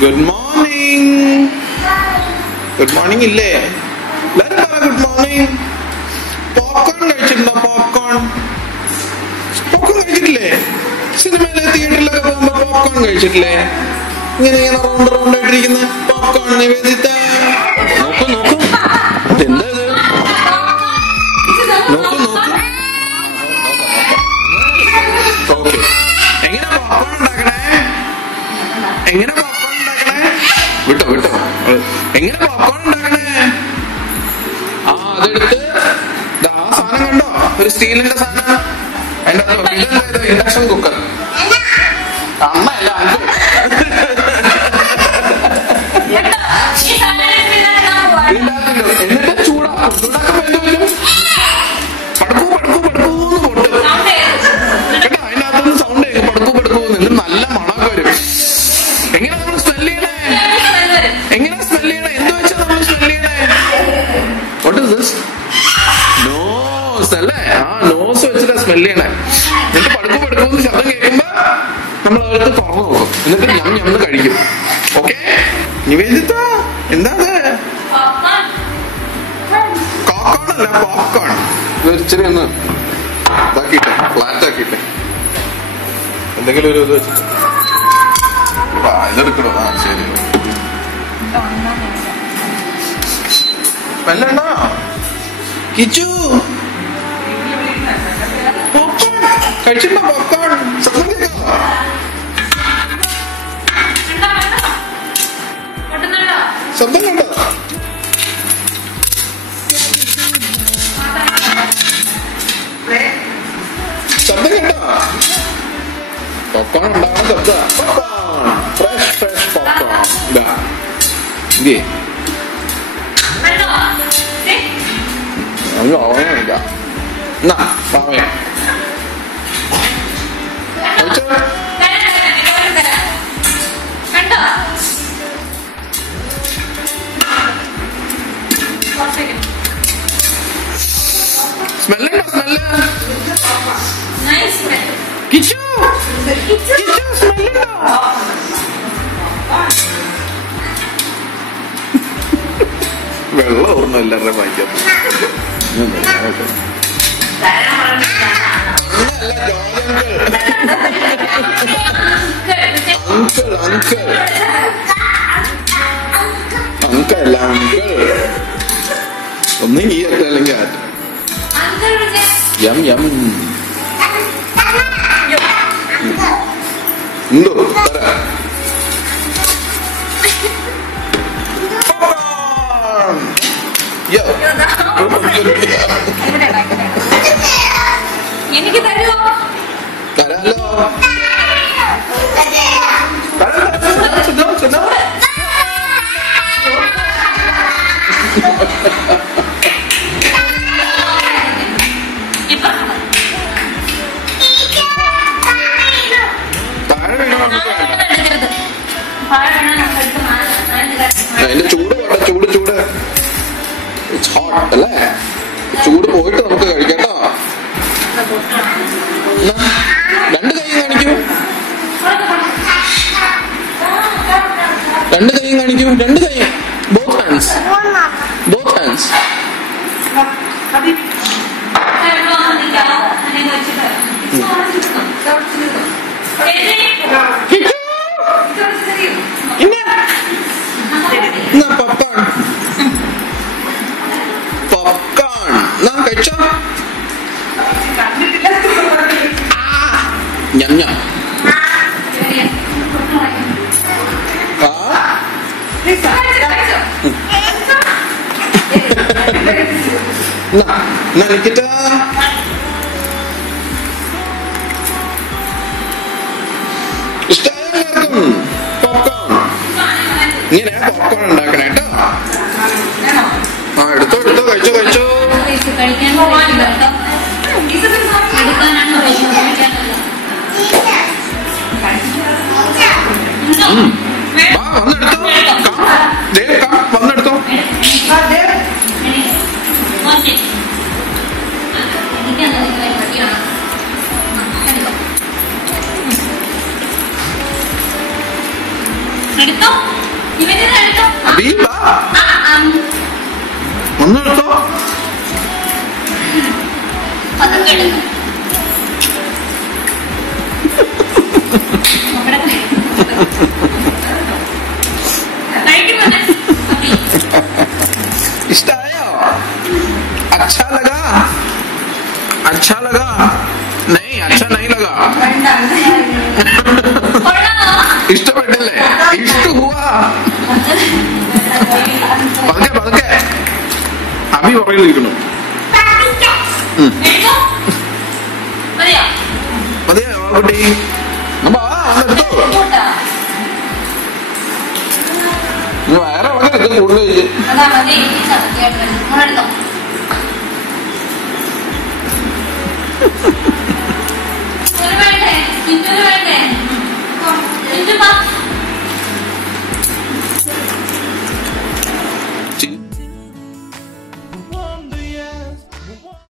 Good morning. Good morning ഇല്ലേ? എല്ലാരും പറ ഗുഡ് മോർണിംഗ്. പോപ്കോൺ കഴിച്ചിട്ടുണ്ടോ? പോപ്കോൺ കഴിച്ചിട്ടില്ലേ? സിനിമയിലെ തിയേറ്ററിലൊക്കെ പോകുമ്പോ പോപ്കോൺ കഴിച്ചിട്ടില്ലേ? ഇങ്ങനെ റൗണ്ട് റൗണ്ട് ആയിട്ടിരിക്കുന്ന പോപ്കോൺ. നിവേദിത നോക്കൂ നോക്കൂ, എന്താ ഇത്? നോക്കൂ നോക്കൂ. ഓക്കെ, എങ്ങനെ പോപ്കോൺ ഉണ്ടാക്കണേ? എങ്ങനെ പോപ്കോൺ ഉണ്ടാക്കണേ? വിട്ടോ വിട്ടോ. എങ്ങനെ പോപ്കോൺ ഉണ്ടാക്കണേ? അതെടുത്ത് ആ സാധനം കണ്ടോ, ഒരു സ്റ്റീലിന്റെ സാധനം. അതിന്റെ ഇതെന്താ? Induction cooker. അമ്മയല്ല, അങ്കിൾ. എന്നിട്ട് ചൂടാക്കുമ്പോ എന്ത് പറ്റും? പടക്കൂ പടക്കൂ പടക്കൂന്ന് പൊട്ടും കേട്ടോ. അതിനകത്തുനിന്ന് സൗണ്ട് കേൾക്കും, പടക്കൂ പടക്കൂന്ന്. എന്നിട്ട് നല്ല മണമൊക്കെ വരും. എങ്ങനെ നമ്മൾ സ്മെല് ചെയ്യണേ? എങ്ങനെ സ്മെല് ചെയ്യണേ? എന്ത് വെച്ചാ നമ്മൾ സ്മെല് ചെയ്യണേ? What is this? നോസ് അല്ലേ? നോസ് വെച്ചിട്ടാ സ്മെല് ചെയ്യണേ. എന്നിട്ട് പടക്കൂ പടക്കൂന്ന് ശബ്ദം കേൾക്കുമ്പോ നമ്മൾ അവർക്ക് തുറന്നു നോക്കും. എന്നിട്ട് ഞം ഞമ്മന്ന് കഴിക്കും. ഓക്കെ, നിവേദിത എന്താണ്? പോപ്കോൺ അല്ല, പോപ്കോൺ. ഇച്ചിരി ഒന്ന് ഇതാക്കിട്ടെ, ഫ്ലാറ്റ് ആക്കിട്ടെ, എന്തെങ്കിലും ഒരു ഇത് വെച്ചിട്ട് ഇതെടുക്കണോ? ശരി. വല്ലണ്ടോ കിച്ചു? പോപ്കോൺ കഴിച്ചിട്ടുണ്ടോ? പോപ്കോൺ ശബ്ദം കേൾക്കാമോ? ശബ്ദം കണ്ടോ? ശബ്ദം കേട്ടോ? പോപ്കോൺ ഉണ്ടാവുന്ന ശബ്ദ. Popcorn, fresh fresh popcorn. ഇതാ ഇതേ അത് ഓർമ്മയില്ല. എന്നാ പാവയ സ്മെല്ലുണ്ടോ? സ്മെല്ല് കിച്ചു, കിച്ചു സ്മെല്ലുണ്ടോ? വെള്ളം ഓർമ്മ എല്ലാവരുടെ വായിക്കാം. അങ്കിൾ അങ്കിൾ അങ്കിൾ അല്ല, അങ്കിൾ. ഒന്നും ഈ അറ്റ അല്ലെങ്കിൽ ആറ്റ. യം യം ഉണ്ടോ? തരാ. എനിക്ക് തരുമോ? തരാലോ. അതിന്റെ ചൂട് വേണ്ട, ചൂട് ചൂട്. ഇറ്റ്സ് ഹോട്ട് അല്ലേ? ചൂട് പോയിട്ട് നമുക്ക് കഴിക്കാട്ടോ. രണ്ട് കൈ കാണിക്കൂ, രണ്ട് കൈ കാണിക്കൂ, രണ്ട് കൈ. Both hands, both hands. Popcorn, popcorn ഞാൻ കഴിച്ചോ? ഞം ഞം. നിക്കിട്ടാ ഇഷ്ടമായ എല്ലാവർക്കും പോപ്കോൺ. ഇങ്ങനെയാ പോപ്കോൺ ഉണ്ടാക്കണേ കേട്ടോ. എടുത്തോ എടുത്തോ, കഴിച്ചോ കഴിച്ചോ. വന്നെടുത്തോ, വന്നെടുത്തോ. Ready? അബി വാ, ഒന്നെടുത്തോ. इष्टायो? अच्छा लगा? अच्छा लगा? नहीं, अच्छा नहीं लगा. ഇഷ്ടപ്പെട്ടില്ലേ? ഇഷ്ട ഹുവാ. പതുക്കെ പതുക്കെ അബി പുറകിലിരിക്കുന്നു. മതിയോ കുട്ടി? വന്നെടുത്തോ. വയറിളകരുത് കൂടുതൽ.